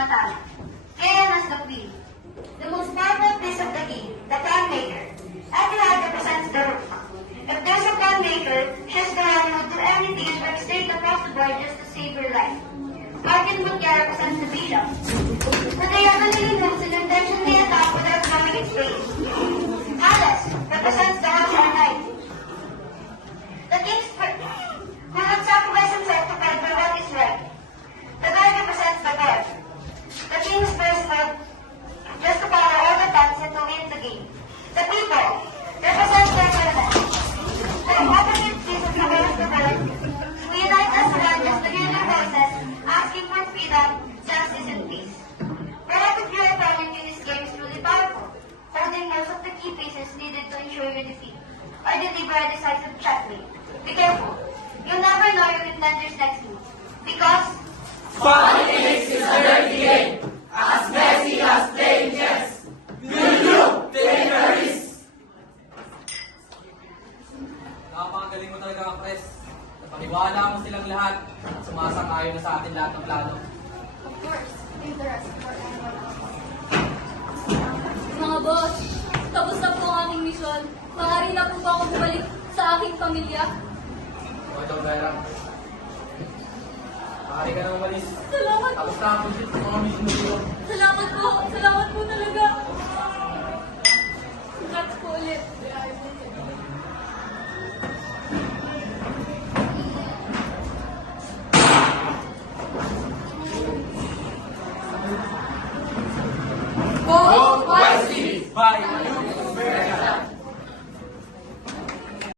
matalo. Kaya nas the queen. The most powerful piece of the king, the crown maker. Every hand represents the rook. If there's a crown maker, she's the one who would do everything and work straight across the board just to save her life. Martin Butya represents the bishop. The diagonally moves and intentionally attack without coming its base. Alice represents the house or knight. The king's who would sacrifice himself to fight for what is right. The guard represents the court. The king's first move just to power all the funds and to win the game. The people represents their government. The opposite pieces represent the world. We unite us around just to hear their voices, asking for freedom, justice, and peace. Perhaps your opponent in this game is truly powerful, holding most of the key pieces needed to ensure your defeat, or deliver a decisive checkmate. Be careful. You'll never know your contender's next move, because Politics is a dirty game, as messy as playing chess. Will you take a risk? Napakagaling mo talaga, Kapres. Napaniwala mo silang lahat at sumasang-ayon na sa atin lahat ng plano. Of course, interest for anyone else. Mga boss, tapos na po ang aking misyon. Maaari na po ba akong bumalik sa aking pamilya? O, ito, Vera. Maaari ka na umalis. Salamat po. Tapos na ang mga mission mo dito. Salamat po talaga. Congrats po ulit.